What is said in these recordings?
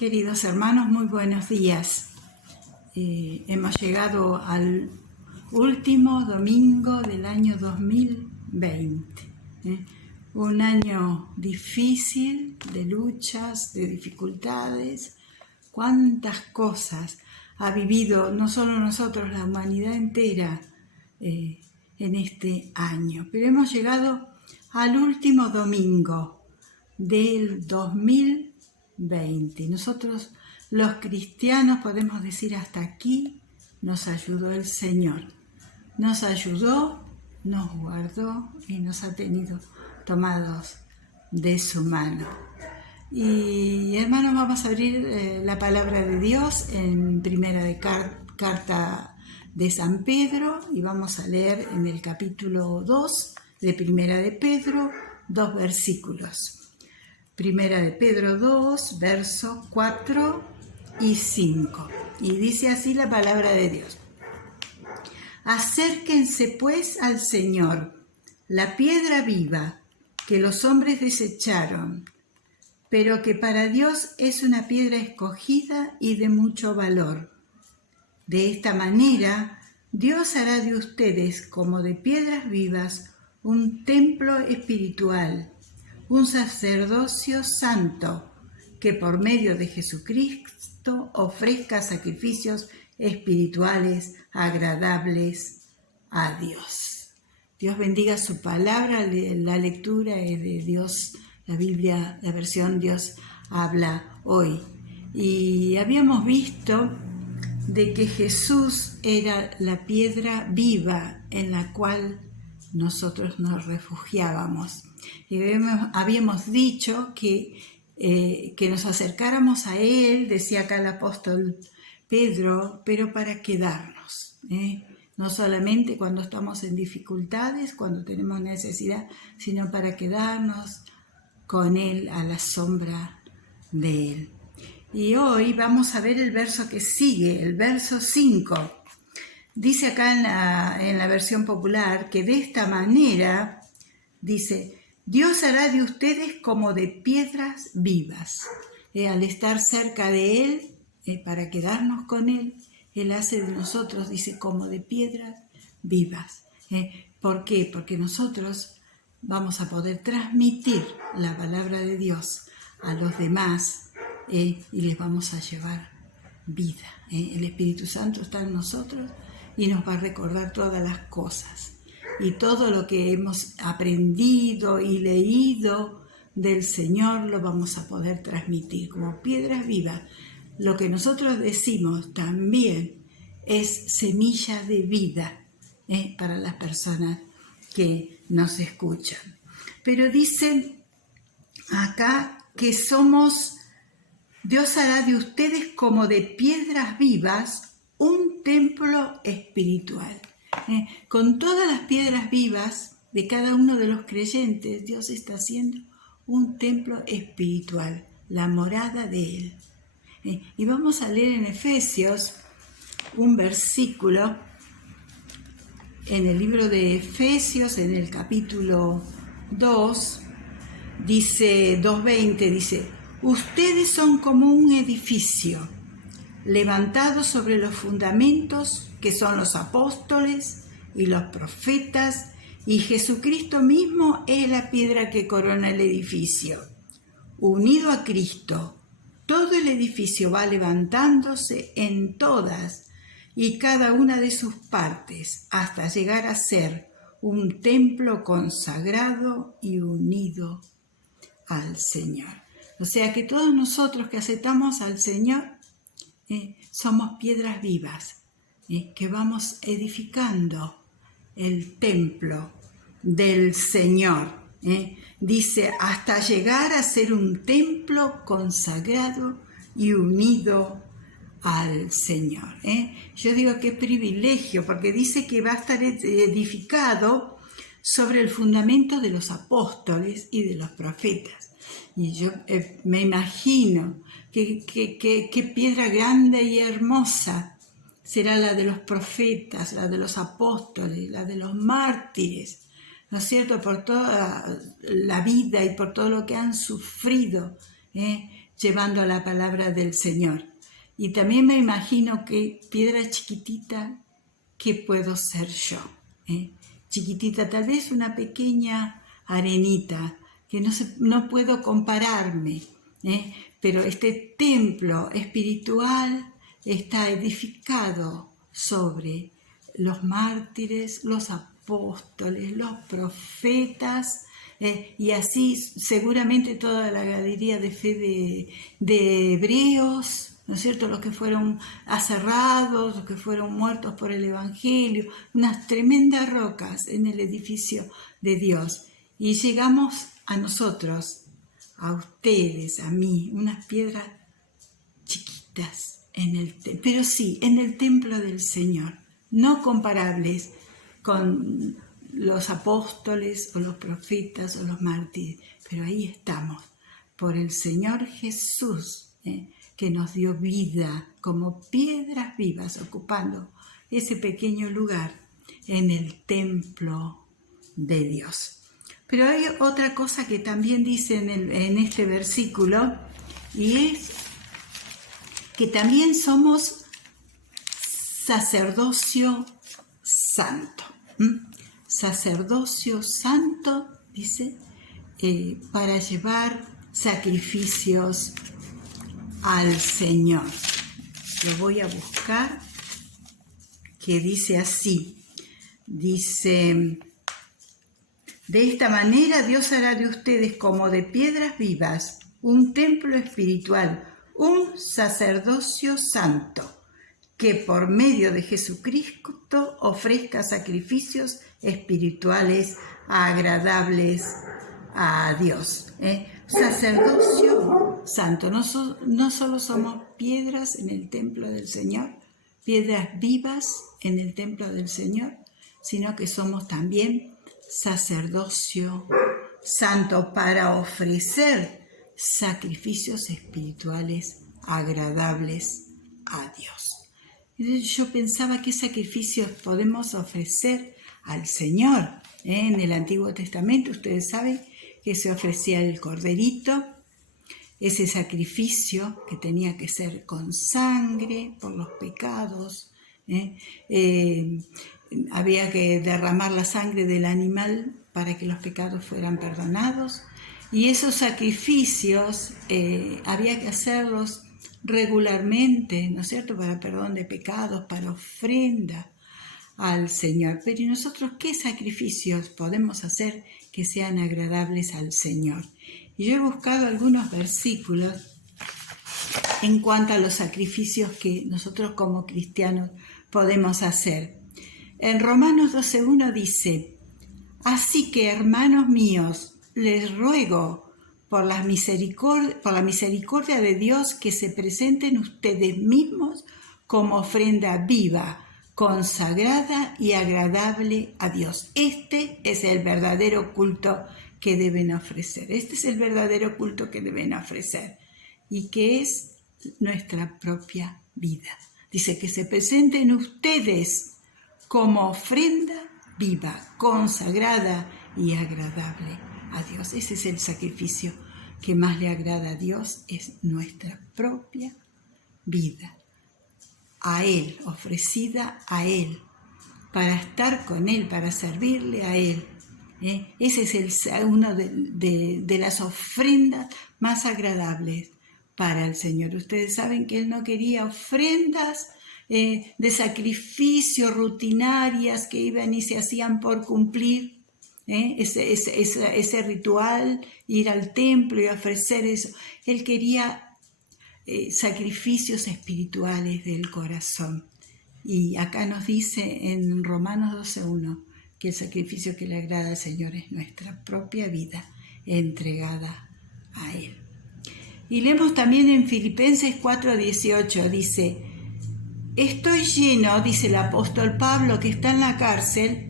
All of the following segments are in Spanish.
Queridos hermanos, muy buenos días. Hemos llegado al último domingo del año 2020. Un año difícil, de luchas, de dificultades. Cuántas cosas ha vivido no solo nosotros, la humanidad entera en este año. Pero hemos llegado al último domingo del 2020. Nosotros los cristianos podemos decir hasta aquí nos ayudó el Señor. Nos ayudó, nos guardó y nos ha tenido tomados de su mano. Y hermanos, vamos a abrir la palabra de Dios en primera carta de San Pedro y vamos a leer en el capítulo 2 de primera de Pedro 2 versículos. Primera de Pedro 2, versos 4 y 5. Y dice así la palabra de Dios. Acérquense pues al Señor, la piedra viva que los hombres desecharon, pero que para Dios es una piedra escogida y de mucho valor. De esta manera, Dios hará de ustedes como de piedras vivas un templo espiritual, un sacerdocio santo, que por medio de Jesucristo ofrezca sacrificios espirituales agradables a Dios. Dios bendiga su palabra, la lectura es de Dios, la Biblia, la versión Dios habla hoy. Y habíamos visto de que Jesús era la piedra viva en la cual nosotros nos refugiábamos. Y habíamos dicho que nos acercáramos a Él, decía acá el apóstol Pedro, pero para quedarnos. No solamente cuando estamos en dificultades, cuando tenemos necesidad, sino para quedarnos con Él a la sombra de Él. Y hoy vamos a ver el verso que sigue, el verso 5. Dice acá en la versión popular que de esta manera, dice, Dios hará de ustedes como de piedras vivas. Al estar cerca de Él, para quedarnos con Él, Él hace de nosotros, dice, como de piedras vivas. ¿Por qué? Porque nosotros vamos a poder transmitir la palabra de Dios a los demás y les vamos a llevar vida. El Espíritu Santo está en nosotros y nos va a recordar todas las cosas. Y todo lo que hemos aprendido y leído del Señor lo vamos a poder transmitir como piedras vivas. Lo que nosotros decimos también es semilla de vida para las personas que nos escuchan. Pero dice acá que Dios hará de ustedes como de piedras vivas un templo espiritual. Con todas las piedras vivas de cada uno de los creyentes, Dios está haciendo un templo espiritual, la morada de Él. Y vamos a leer en Efesios un versículo, en el libro de Efesios, en el capítulo 2, dice 2:20, dice, ustedes son como un edificio levantado sobre los fundamentos que son los apóstoles y los profetas, y Jesucristo mismo es la piedra que corona el edificio. Unido a Cristo, todo el edificio va levantándose en todas y cada una de sus partes hasta llegar a ser un templo consagrado y unido al Señor. O sea que todos nosotros que aceptamos al Señor somos piedras vivas que vamos edificando el templo del Señor. Dice, hasta llegar a ser un templo consagrado y unido al Señor. Yo digo qué privilegio, porque dice que va a estar edificado sobre el fundamento de los apóstoles y de los profetas. Y yo me imagino qué piedra grande y hermosa será la de los profetas, la de los apóstoles, la de los mártires, ¿no es cierto? Por toda la vida y por todo lo que han sufrido, llevando la palabra del Señor. Y también me imagino que piedra chiquitita, ¿qué puedo ser yo? Chiquitita, tal vez una pequeña arenita, que no puedo compararme, pero este templo espiritual está edificado sobre los mártires, los apóstoles, los profetas, y así seguramente toda la galería de fe de hebreos, ¿no es cierto?, los que fueron aserrados, los que fueron muertos por el Evangelio, unas tremendas rocas en el edificio de Dios. Y llegamos a nosotros, a ustedes, a mí, unas piedras chiquitas, pero sí, en el templo del Señor, no comparables con los apóstoles o los profetas o los mártires, pero ahí estamos, por el Señor Jesús, que nos dio vida como piedras vivas, ocupando ese pequeño lugar en el templo de Dios. Pero hay otra cosa que también dice en este versículo, y es que también somos sacerdocio santo. Sacerdocio santo, dice, para llevar sacrificios al Señor. Lo voy a buscar, que dice así. Dice: de esta manera Dios hará de ustedes como de piedras vivas un templo espiritual, un sacerdocio santo, que por medio de Jesucristo ofrezca sacrificios espirituales agradables a Dios. Sacerdocio santo. No solo somos piedras en el templo del Señor, piedras vivas en el templo del Señor, sino que somos también sacerdocio santo para ofrecer sacrificios espirituales agradables a Dios. Yo pensaba qué sacrificios podemos ofrecer al Señor. En el Antiguo Testamento ustedes saben que se ofrecía el corderito, ese sacrificio que tenía que ser con sangre por los pecados. Había que derramar la sangre del animal para que los pecados fueran perdonados, y esos sacrificios había que hacerlos regularmente, ¿no es cierto?, para perdón de pecados, para ofrenda al Señor. Pero ¿y nosotros qué sacrificios podemos hacer que sean agradables al Señor? Y yo he buscado algunos versículos en cuanto a los sacrificios que nosotros como cristianos podemos hacer. En Romanos 12:1 dice: así que, hermanos míos, les ruego por la misericordia de Dios, que se presenten ustedes mismos como ofrenda viva, consagrada y agradable a Dios. Este es el verdadero culto que deben ofrecer. Este es el verdadero culto que deben ofrecer, y que es nuestra propia vida. Dice que se presenten ustedes como ofrenda viva, consagrada y agradable a Dios. Ese es el sacrificio que más le agrada a Dios, es nuestra propia vida, a Él, ofrecida a Él, para estar con Él, para servirle a Él. Ese es una de las ofrendas más agradables para el Señor. Ustedes saben que Él no quería ofrendas de sacrificio rutinarias que iban y se hacían por cumplir. Ese ritual, ir al templo y ofrecer eso. Él quería sacrificios espirituales del corazón. Y acá nos dice en Romanos 12:1 que el sacrificio que le agrada al Señor es nuestra propia vida entregada a Él. Y leemos también en Filipenses 4:18, dice: estoy lleno, dice el apóstol Pablo, que está en la cárcel,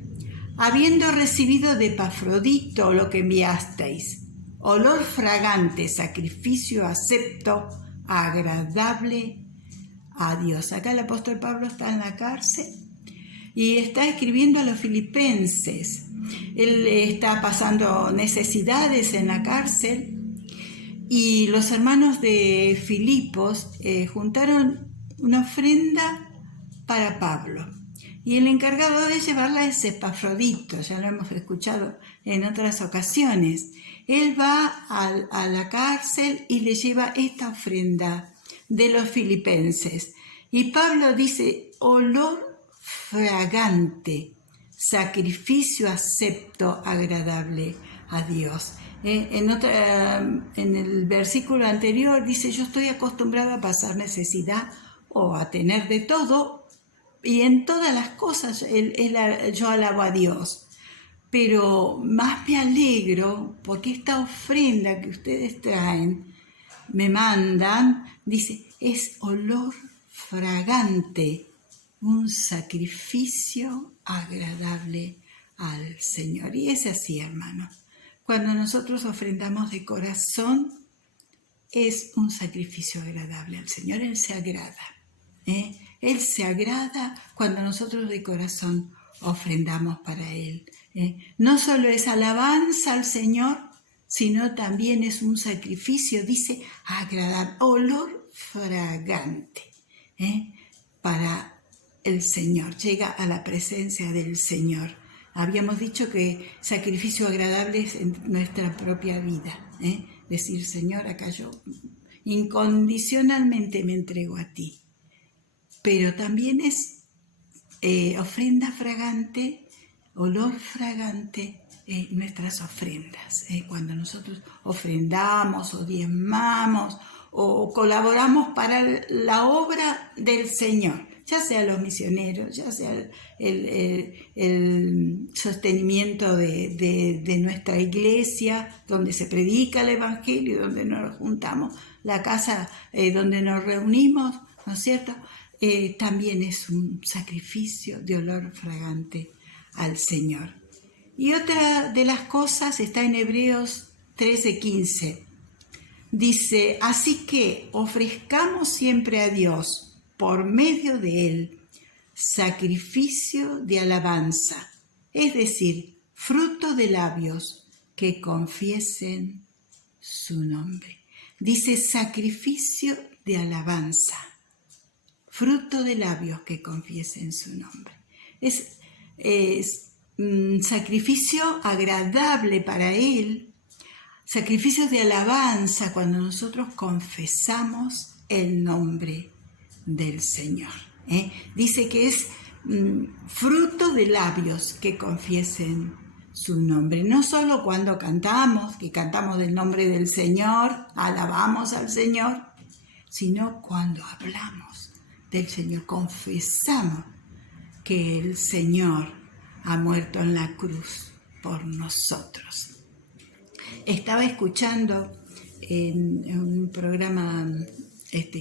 habiendo recibido de Epafrodito lo que enviasteis, olor fragante, sacrificio acepto, agradable a Dios. Acá el apóstol Pablo está en la cárcel y está escribiendo a los filipenses. Él está pasando necesidades en la cárcel, y los hermanos de Filipos juntaron una ofrenda para Pablo. Y el encargado de llevarla es Epafrodito, ya lo hemos escuchado en otras ocasiones. Él va a la cárcel y le lleva esta ofrenda de los filipenses. Y Pablo dice, olor fragante, sacrificio acepto agradable a Dios. En el versículo anterior dice, yo estoy acostumbrado a pasar necesidad o a tener de todo, y en todas las cosas yo alabo a Dios. Pero más me alegro porque esta ofrenda que ustedes traen, me mandan, dice, es olor fragante, un sacrificio agradable al Señor. Y es así, hermanos. Cuando nosotros ofrendamos de corazón, es un sacrificio agradable al Señor. Él se agrada. Él se agrada cuando nosotros de corazón ofrendamos para Él. No solo es alabanza al Señor, sino también es un sacrificio, dice, agradable, olor fragante para el Señor. Llega a la presencia del Señor. Habíamos dicho que sacrificio agradable es en nuestra propia vida. Decir, Señor, acá yo incondicionalmente me entrego a ti. Pero también es ofrenda fragante, olor fragante, nuestras ofrendas. Cuando nosotros ofrendamos o diezmamos o colaboramos para la obra del Señor, ya sea los misioneros, ya sea el sostenimiento de nuestra iglesia, donde se predica el Evangelio, donde nos juntamos, la casa donde nos reunimos, ¿no es cierto? También es un sacrificio de olor fragante al Señor. Y otra de las cosas está en Hebreos 13:15. Dice, así que ofrezcamos siempre a Dios, por medio de Él, sacrificio de alabanza, es decir, fruto de labios que confiesen su nombre. Dice sacrificio de alabanza, fruto de labios que confiesen su nombre. Es sacrificio agradable para Él, sacrificio de alabanza cuando nosotros confesamos el nombre del Señor. Dice que es fruto de labios que confiesen su nombre. No solo cuando cantamos, que cantamos del nombre del Señor, alabamos al Señor, sino cuando hablamos del Señor, confesamos que el Señor ha muerto en la cruz por nosotros. Estaba escuchando en un programa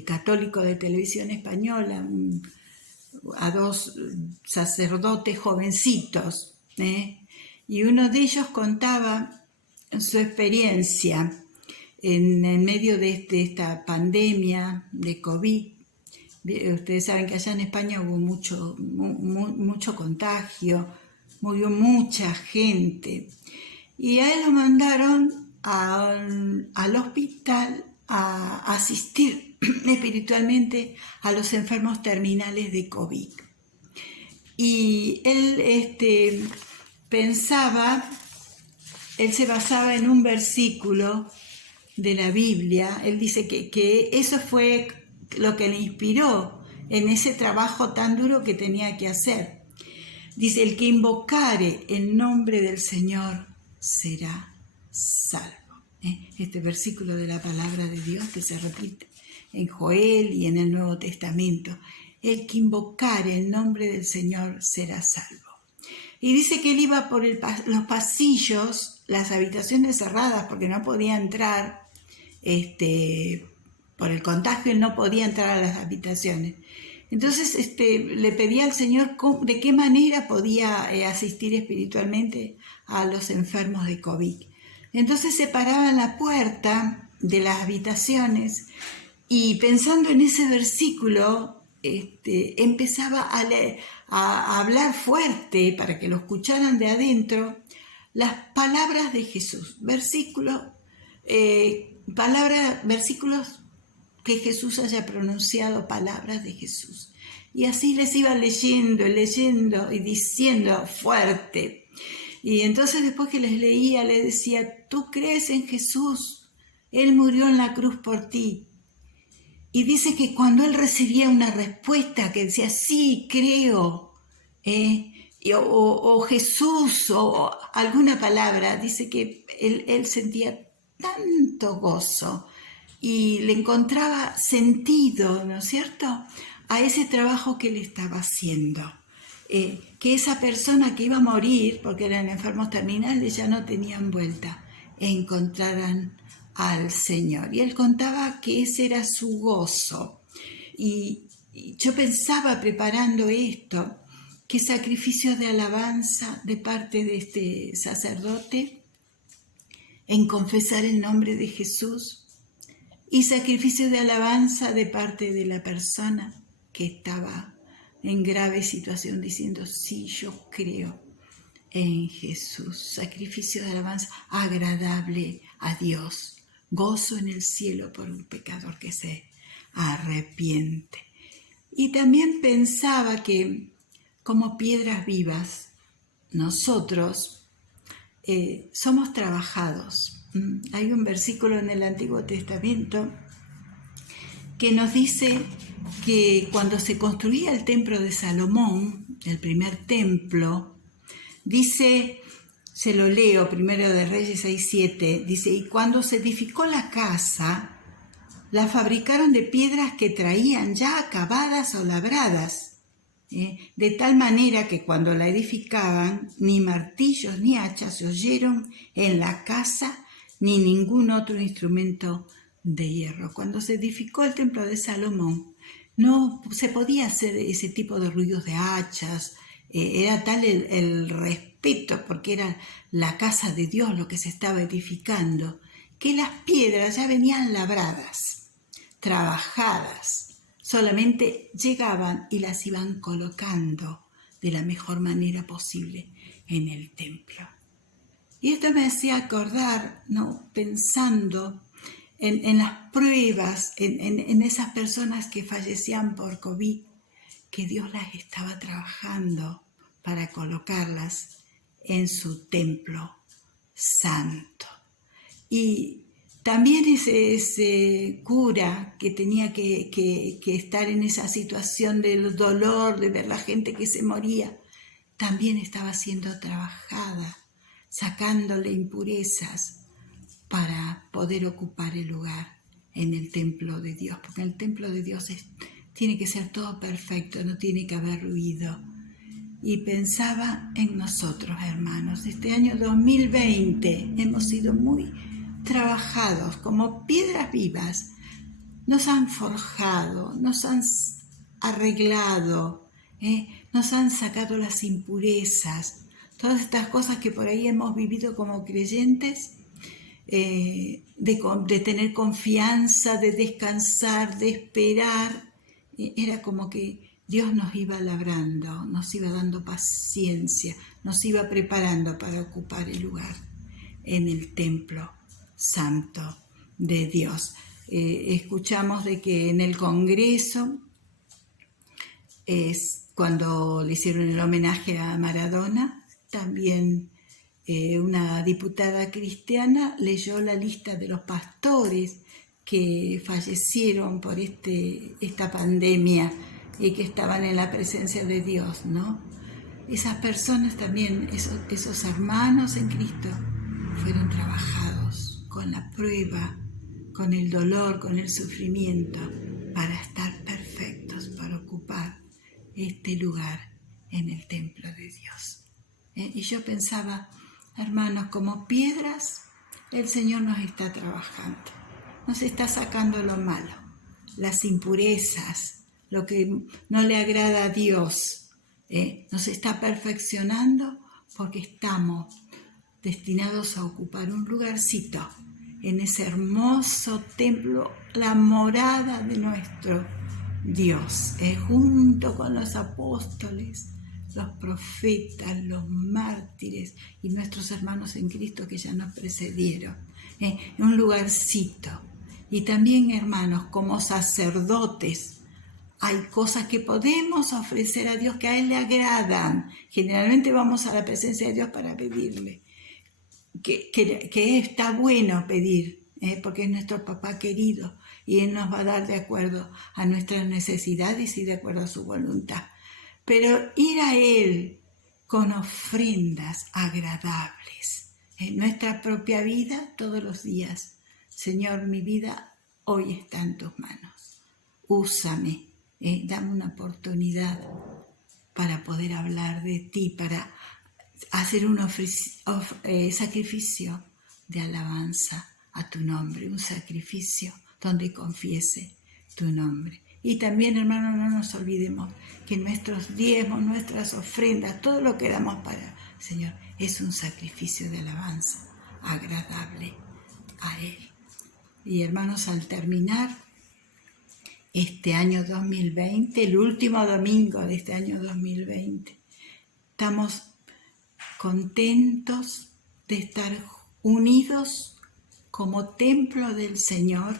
católico de televisión española a dos sacerdotes jovencitos, y uno de ellos contaba su experiencia en medio de esta pandemia de COVID. Ustedes saben que allá en España hubo mucho contagio, murió mucha gente, y a él lo mandaron al hospital a asistir espiritualmente a los enfermos terminales de COVID. Y él él se basaba en un versículo de la Biblia. Él dice que eso fue lo que le inspiró en ese trabajo tan duro que tenía que hacer. Dice, el que invocare el nombre del Señor será salvo. Este versículo de la palabra de Dios que se repite en Joel y en el Nuevo Testamento. El que invocare el nombre del Señor será salvo. Y dice que él iba por los pasillos, las habitaciones cerradas, porque no podía entrar, por el contagio él no podía entrar a las habitaciones. Entonces le pedía al Señor de qué manera podía asistir espiritualmente a los enfermos de COVID. Entonces se paraba en la puerta de las habitaciones y pensando en ese versículo, empezaba a hablar fuerte para que lo escucharan de adentro las palabras de Jesús. Versículo versículos que Jesús haya pronunciado, palabras de Jesús. Y así les iba leyendo y diciendo fuerte. Y entonces después que les leía, les decía, ¿tú crees en Jesús? Él murió en la cruz por ti. Y dice que cuando él recibía una respuesta que decía, sí, creo, o Jesús, o alguna palabra, dice que él sentía tanto gozo y le encontraba sentido, ¿no es cierto?, a ese trabajo que él estaba haciendo. Que esa persona que iba a morir, porque eran enfermos terminales, ya no tenían vuelta, encontraran al Señor. Y él contaba que ese era su gozo. Y yo pensaba preparando esto, que sacrificios de alabanza de parte de este sacerdote en confesar el nombre de Jesús, y sacrificios de alabanza de parte de la persona que estaba en grave situación diciendo, sí, yo creo en Jesús. Sacrificio de alabanza agradable a Dios. Gozo en el cielo por un pecador que se arrepiente. Y también pensaba que como piedras vivas, nosotros somos trabajados. Hay un versículo en el Antiguo Testamento que nos dice que cuando se construía el templo de Salomón, el primer templo, dice, se lo leo, Primero de Reyes 6:7, dice, y cuando se edificó la casa, la fabricaron de piedras que traían ya acabadas o labradas, de tal manera que cuando la edificaban, ni martillos ni hachas se oyeron en la casa, ni ningún otro instrumento de hierro. Cuando se edificó el templo de Salomón, no se podía hacer ese tipo de ruidos de hachas, era tal el respeto, porque era la casa de Dios lo que se estaba edificando, que las piedras ya venían labradas, trabajadas, solamente llegaban y las iban colocando de la mejor manera posible en el templo. Y esto me hacía acordar, ¿no?, pensando en las pruebas, en esas personas que fallecían por COVID, que Dios las estaba trabajando para colocarlas en su templo santo. Y también ese cura que tenía que estar en esa situación del dolor, de ver la gente que se moría, también estaba siendo trabajada, sacándole impurezas para poder ocupar el lugar en el templo de Dios, porque el templo de Dios tiene que ser todo perfecto, no tiene que haber ruido. Y pensaba en nosotros, hermanos. Este año 2020 hemos sido muy trabajados como piedras vivas. Nos han forjado, nos han arreglado, nos han sacado las impurezas, todas estas cosas que por ahí hemos vivido como creyentes, de tener confianza, de descansar, de esperar. Era como que Dios nos iba labrando, nos iba dando paciencia, nos iba preparando para ocupar el lugar en el templo santo de Dios. Escuchamos de que en el Congreso, cuando le hicieron el homenaje a Maradona, también una diputada cristiana leyó la lista de los pastores que fallecieron por esta pandemia y que estaban en la presencia de Dios, ¿no? Esas personas también, esos hermanos en Cristo, fueron trabajados con la prueba, con el dolor, con el sufrimiento, para estar perfectos, para ocupar este lugar en el templo de Dios. Y yo pensaba, hermanos, como piedras, el Señor nos está trabajando, nos está sacando lo malo, las impurezas, lo que no le agrada a Dios, nos está perfeccionando porque estamos destinados a ocupar un lugarcito en ese hermoso templo, la morada de nuestro Dios, junto con los apóstoles, los profetas, los mártires y nuestros hermanos en Cristo que ya nos precedieron. un lugarcito. Y también, hermanos, como sacerdotes, hay cosas que podemos ofrecer a Dios que a Él le agradan. Generalmente vamos a la presencia de Dios para pedirle. Que está bueno pedir, porque es nuestro papá querido y Él nos va a dar de acuerdo a nuestras necesidades y de acuerdo a su voluntad. Pero ir a Él con ofrendas agradables en nuestra propia vida todos los días. Señor, mi vida hoy está en tus manos. Úsame, dame una oportunidad para poder hablar de ti, para hacer un sacrificio de alabanza a tu nombre, un sacrificio donde confiese tu nombre. Y también, hermanos, no nos olvidemos que nuestros diezmos, nuestras ofrendas, todo lo que damos para el Señor, es un sacrificio de alabanza agradable a Él. Y hermanos, al terminar este año 2020, el último domingo de este año 2020, estamos contentos de estar unidos como templo del Señor,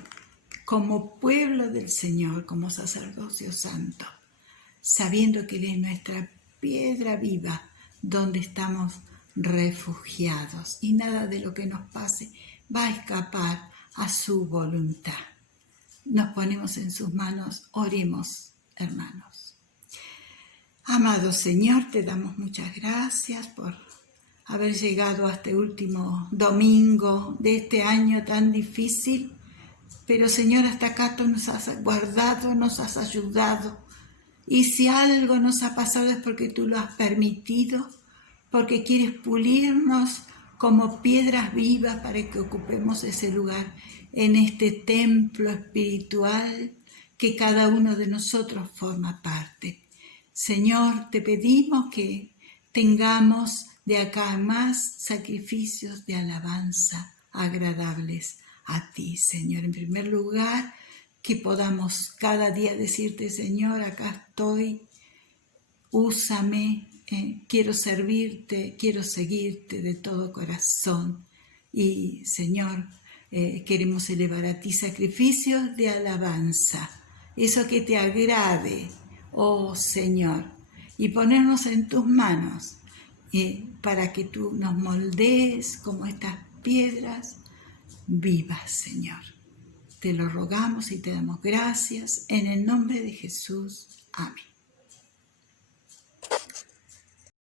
como pueblo del Señor, como sacerdocio santo, sabiendo que Él es nuestra piedra viva donde estamos refugiados y nada de lo que nos pase va a escapar a su voluntad. Nos ponemos en sus manos, oremos, hermanos. Amado Señor, te damos muchas gracias por haber llegado a este último domingo de este año tan difícil. Pero Señor, hasta acá tú nos has guardado, nos has ayudado. Y si algo nos ha pasado es porque tú lo has permitido, porque quieres pulirnos como piedras vivas para que ocupemos ese lugar en este templo espiritual que cada uno de nosotros forma parte. Señor, te pedimos que tengamos de acá más sacrificios de alabanza agradables a ti, Señor. En primer lugar, que podamos cada día decirte, Señor, acá estoy, úsame, quiero servirte, quiero seguirte de todo corazón. Y, Señor, queremos elevar a ti sacrificios de alabanza, eso que te agrade, oh Señor, y ponernos en tus manos para que tú nos moldees como estas piedras vivas, Señor. Te lo rogamos y te damos gracias en el nombre de Jesús. Amén.